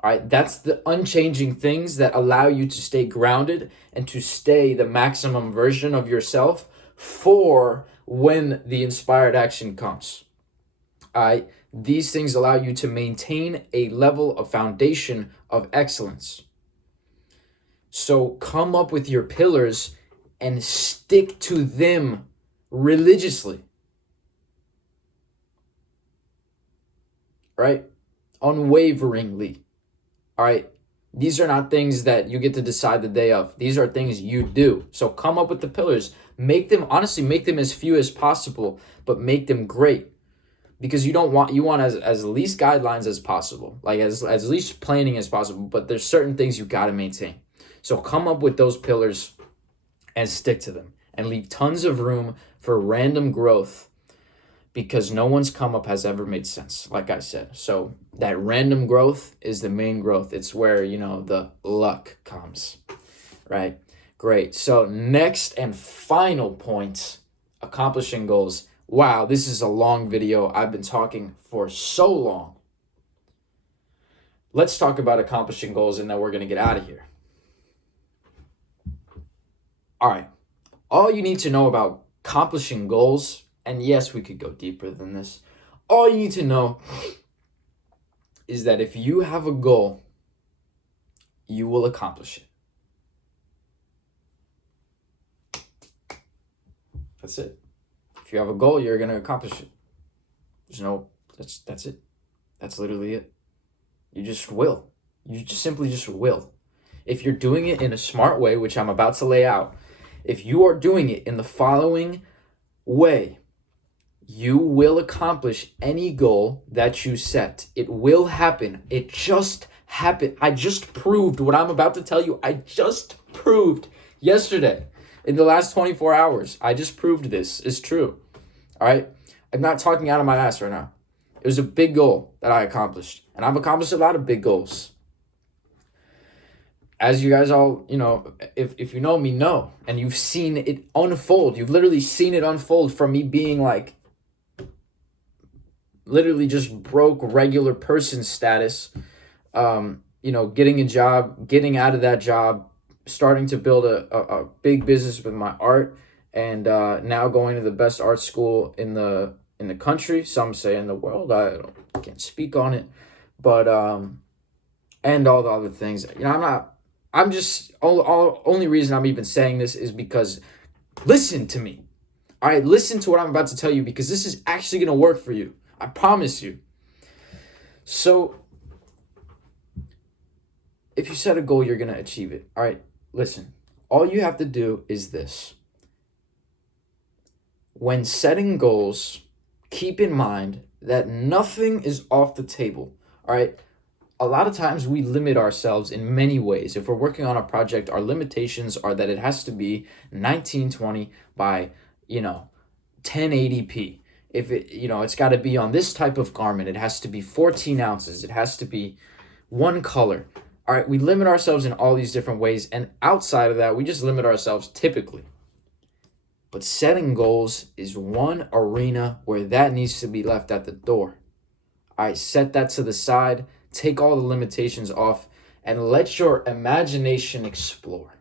All right, that's the unchanging things that allow you to stay grounded and to stay the maximum version of yourself for when the inspired action comes. All right, these things allow you to maintain a level of foundation of excellence. So come up with your pillars and stick to them religiously. Right? Unwaveringly. All right? These are not things that you get to decide the day of. These are things you do. So come up with the pillars. Make them as few as possible, but make them great. Because you want as least guidelines as possible, like as least planning as possible, but there's certain things you got to maintain. So come up with those pillars and stick to them and leave tons of room for random growth, because no one's come up has ever made sense, like I said. So that random growth is the main growth. It's where, the luck comes, right? Great. So next and final point, accomplishing goals. Wow, this is a long video. I've been talking for so long. Let's talk about accomplishing goals, and then we're going to get out of here. All right. All you need to know about accomplishing goals, and yes, we could go deeper than this. All you need to know is that if you have a goal, you will accomplish it. That's it. If you have a goal, you're going to accomplish it. That's it. That's literally it. You just will. You just simply will. If you're doing it in a smart way, which I'm about to lay out, if you are doing it in the following way, you will accomplish any goal that you set. It will happen. It just happened. I just proved what I'm about to tell you. I just proved yesterday. In the last 24 hours, I just proved this is true. All right? I'm not talking out of my ass right now. It was a big goal that I accomplished. And I've accomplished a lot of big goals. as you guys all, if you know me, know, and you've seen it unfold. You've literally seen it unfold from me being like literally just broke regular person status, getting a job, getting out of that job, starting to build a big business with my art, and now going to the best art school in the country. Some say in the world. Can't speak on it, but and all the other things. I'm not. I'm just only reason I'm even saying this is because listen to me. All right, listen to what I'm about to tell you because this is actually gonna work for you. I promise you. So, if you set a goal, you're gonna achieve it. All right, listen. All you have to do is this. When setting goals, keep in mind that nothing is off the table. All right. A lot of times we limit ourselves in many ways. If we're working on a project, our limitations are that it has to be 1920 by, 1080p. If it's got to be on this type of garment, it has to be 14 ounces. It has to be one color. All right, we limit ourselves in all these different ways. And outside of that, we just limit ourselves typically. But setting goals is one arena where that needs to be left at the door. All right, set that to the side, take all the limitations off, and let your imagination explore.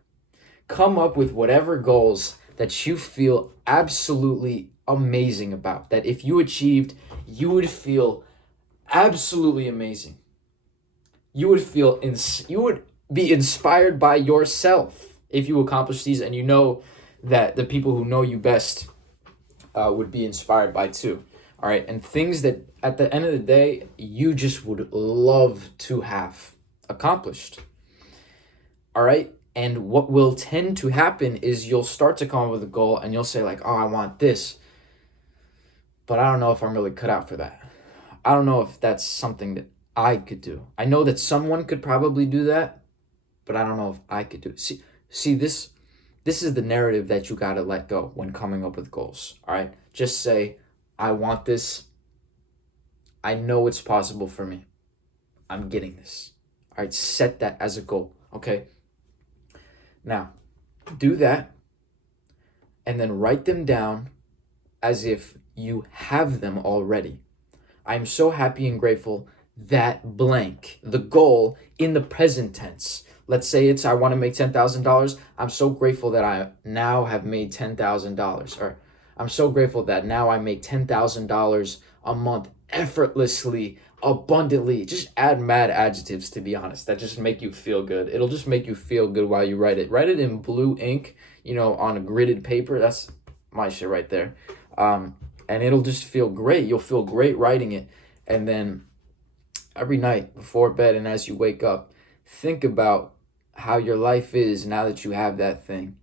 Come up with whatever goals that you feel absolutely amazing about, that if you achieved, you would feel absolutely amazing. You would be inspired by yourself if you accomplish these, and you know that the people who know you best would be inspired by too. All right, and things that at the end of the day you just would love to have accomplished. All right, and what will tend to happen is you'll start to come up with a goal and you'll say like, oh, I want this, but I don't know if I'm really cut out for that. I don't know if that's something that I could do. I know that someone could probably do that, but I don't know if I could do it. See this is the narrative that you got to let go when coming up with goals. All right, just say, I want this. I know it's possible for me. I'm getting this. All right, set that as a goal. Okay. Now, do that and then write them down as if you have them already. I'm so happy and grateful that blank, the goal in the present tense. Let's say it's I want to make $10,000. I'm so grateful that I now have made $10,000. Or I'm so grateful that now I make $10,000 a month effortlessly, abundantly. Just add mad adjectives, to be honest, that just make you feel good. It'll just make you feel good while you write it. Write it in blue ink, on a gridded paper. That's my shit right there. And it'll just feel great. You'll feel great writing it. And then every night before bed and as you wake up, think about how your life is now that you have that thing.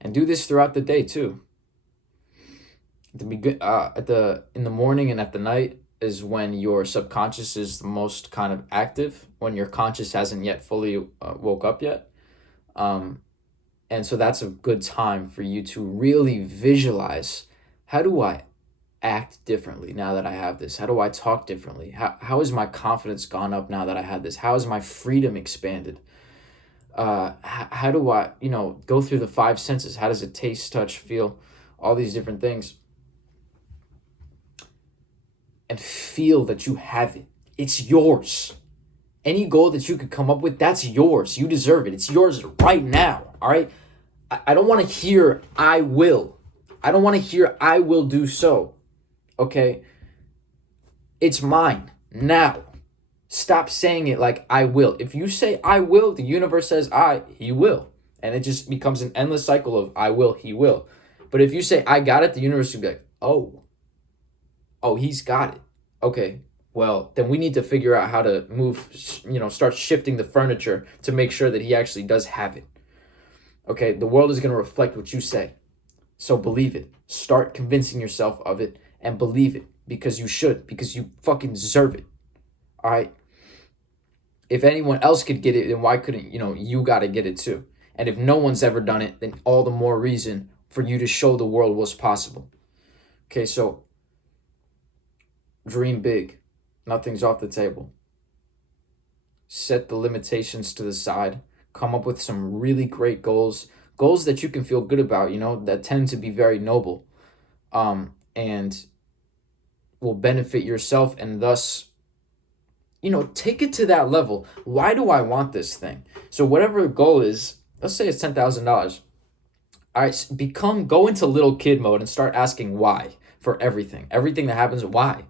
And do this throughout the day too. In the morning and at the night is when your subconscious is the most kind of active, when your conscious hasn't yet fully woke up yet. And so that's a good time for you to really visualize, how do I act differently now that I have this? How do I talk differently? How has my confidence gone up now that I have this? How has my freedom expanded? How do I, go through the five senses? How does it taste, touch, feel, all these different things? And feel that you have it. It's yours. Any goal that you could come up with, that's yours. You deserve it. It's yours right now. All right. I don't want to hear I will. I don't want to hear I will do so. Okay. It's mine now. Stop saying it like I will. If you say I will, the universe says he will. And it just becomes an endless cycle of I will, he will. But if you say I got it, the universe will be like, oh, he's got it. Okay. Well, then we need to figure out how to start shifting the furniture to make sure that he actually does have it. Okay, the world is going to reflect what you say. So believe it. Start convincing yourself of it and believe it because you should, because you fucking deserve it. All right? If anyone else could get it, then why couldn't, you got to get it too. And if no one's ever done it, then all the more reason for you to show the world what's possible. Okay, so dream big. Nothing's off the table. set the limitations to the side, come up with some really great goals, goals that you can feel good about, that tend to be very noble, and will benefit yourself, and thus, take it to that level. Why do I want this thing? So whatever the goal is, let's say it's $10,000. All right, go into little kid mode and start asking why for everything. Everything that happens, why?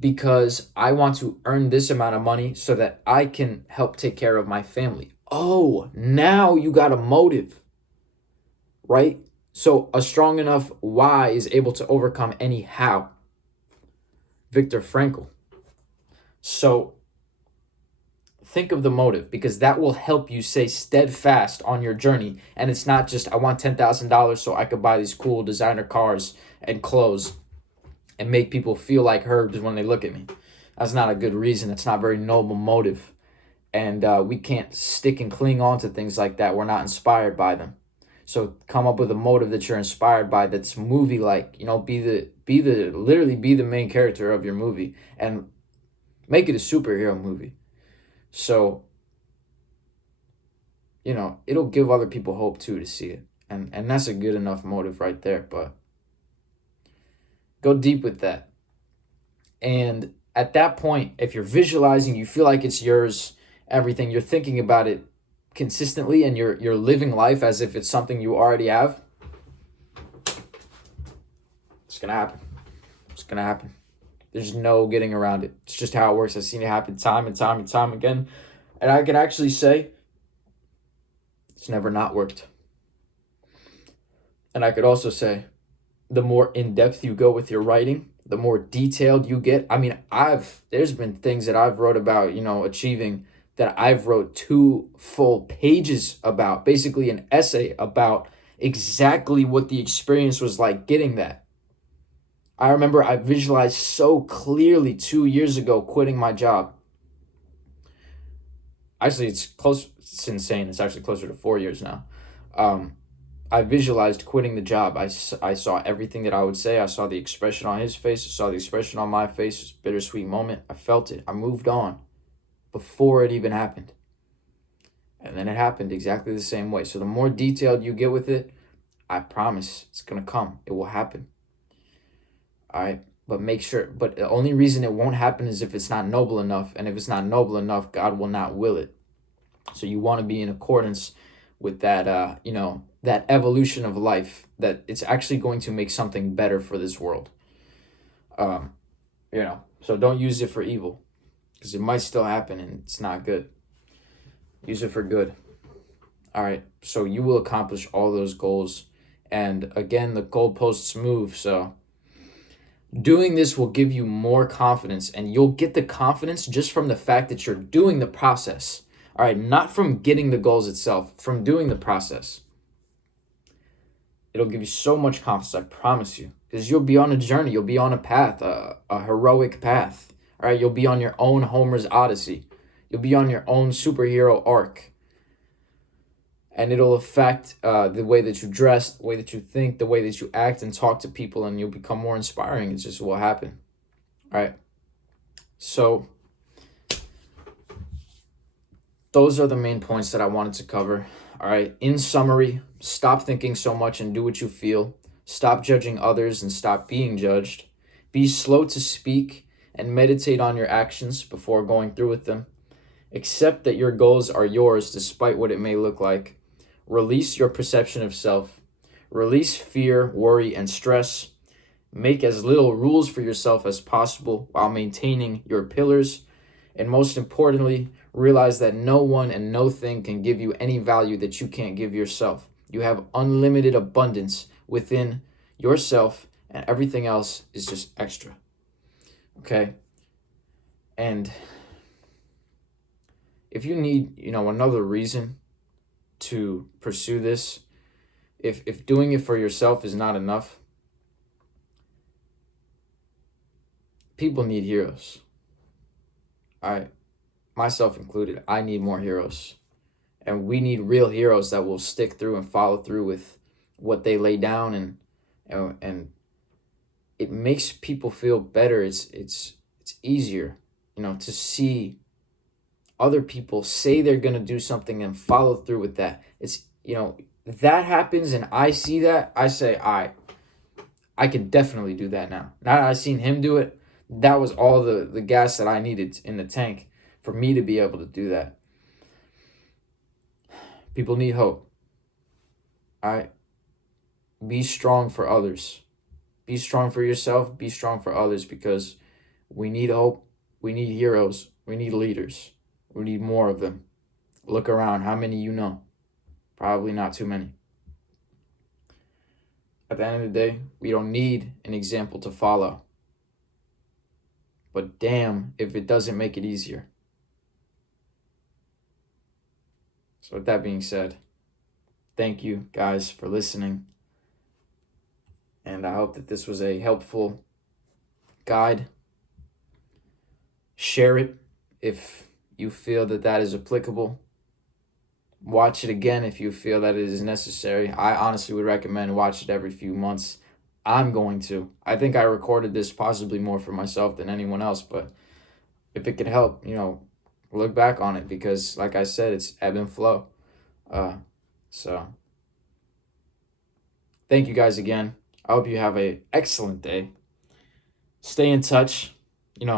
Because I want to earn this amount of money so that I can help take care of my family. Oh, now you got a motive, right? So a strong enough why is able to overcome any how. Viktor Frankl. So think of the motive, because that will help you stay steadfast on your journey. And it's not just, I want $10,000 so I could buy these cool designer cars and clothes and make people feel like herbs when they look at me. That's not a good reason. It's not a very noble motive. And we can't stick and cling on to things like that. We're not inspired by them. So come up with a motive that you're inspired by, that's movie-like. Be the main character of your movie and make it a superhero movie. So, it'll give other people hope too to see it. And that's a good enough motive right there. But go deep with that. And at that point, if you're visualizing, you feel like it's yours, everything, you're thinking about it consistently, and you're living life as if it's something you already have, it's going to happen. It's going to happen. There's no getting around it. It's just how it works. I've seen it happen time and time and time again. And I can actually say it's never not worked. And I could also say the more in-depth you go with your writing, the more detailed you get. I mean, there's been things that I've wrote about, achieving, that I've wrote 2 full pages about, basically an essay about exactly what the experience was like getting that. I remember I visualized so clearly 2 years ago quitting my job. Actually, it's insane. It's actually closer to 4 years now. I visualized quitting the job. I saw everything that I would say. I saw the expression on his face. I saw the expression on my face. It's a bittersweet moment. I felt it. I moved on before it even happened. And then it happened exactly the same way. So the more detailed you get with it, I promise it's going to come. It will happen. All right? But the only reason it won't happen is if it's not noble enough. And if it's not noble enough, God will not will it. So you want to be in accordance with that, that evolution of life, that it's actually going to make something better for this world. So don't use it for evil, because it might still happen and it's not good. Use it for good. All right. So you will accomplish all those goals. And again, the goalposts move. So doing this will give you more confidence, and you'll get the confidence just from the fact that you're doing the process. All right. Not from getting the goals itself, from doing the process. It'll give you so much confidence, I promise you, because you'll be on a journey. You'll be on a path, a heroic path. All right. You'll be on your own Homer's Odyssey. You'll be on your own superhero arc. And it'll affect the way that you dress, the way that you think, the way that you act and talk to people, and you'll become more inspiring. It's just what happened. All right. So those are the main points that I wanted to cover. All right. In summary, stop thinking so much and do what you feel. Stop judging others and stop being judged. Be slow to speak and meditate on your actions before going through with them. Accept that your goals are yours despite what it may look like. Release your perception of self. Release fear, worry, and stress. Make as little rules for yourself as possible while maintaining your pillars. And most importantly, realize that no one and no thing can give you any value that you can't give yourself. You have unlimited abundance within yourself, and everything else is just extra. Okay? And if you need, another reason to pursue this, if doing it for yourself is not enough, people need heroes. Myself included, I need more heroes. And we need real heroes that will stick through and follow through with what they lay down, and it makes people feel better. It's easier, to see other people say they're going to do something and follow through with that. It's, that happens and I see that, I say, I could definitely do that now. Now that I've seen him do it, that was all the gas that I needed in the tank for me to be able to do that. People need hope. All right? Be strong for others. Be strong for yourself. Be strong for others, because we need hope. We need heroes. We need leaders. We need more of them. Look around. How many you know? Probably not too many. At the end of the day, we don't need an example to follow. But damn if it doesn't make it easier. So with that being said, thank you guys for listening. And I hope that this was a helpful guide. Share it if you feel that that is applicable. Watch it again if you feel that it is necessary. I honestly would recommend watch it every few months. I'm going to. I think I recorded this possibly more for myself than anyone else, but if it could help, look back on it, because like I said, it's ebb and flow. So thank you guys again. I hope you have an excellent day. Stay in touch, with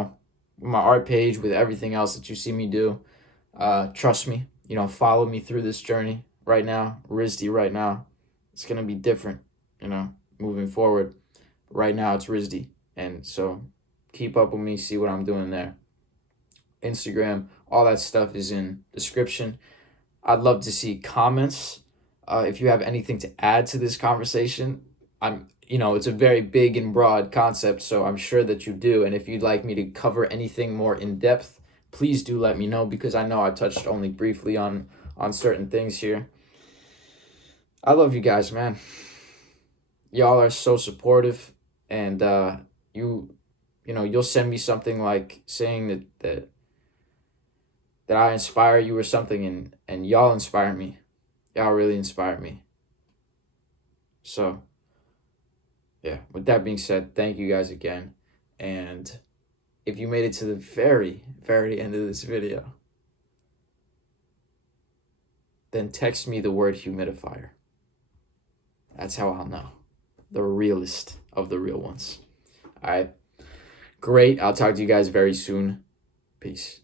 my art page, with everything else that you see me do. Trust me, follow me through this journey right now, RISD right now. It's going to be different, moving forward. Right now it's RISD. And so keep up with me, see what I'm doing there. Instagram, all that stuff is in description. I'd love to see comments. If you have anything to add to this conversation, it's a very big and broad concept, so I'm sure that you do. And if you'd like me to cover anything more in depth, please do let me know, because I know I touched only briefly on certain things here. I love you guys, man. Y'all are so supportive, and you'll send me something like saying that I inspire you or something, and y'all inspire me. Y'all really inspire me. So, yeah, with that being said, thank you guys again. And if you made it to the very, very end of this video, then text me the word humidifier. That's how I'll know. The realest of the real ones. All right. Great. I'll talk to you guys very soon. Peace.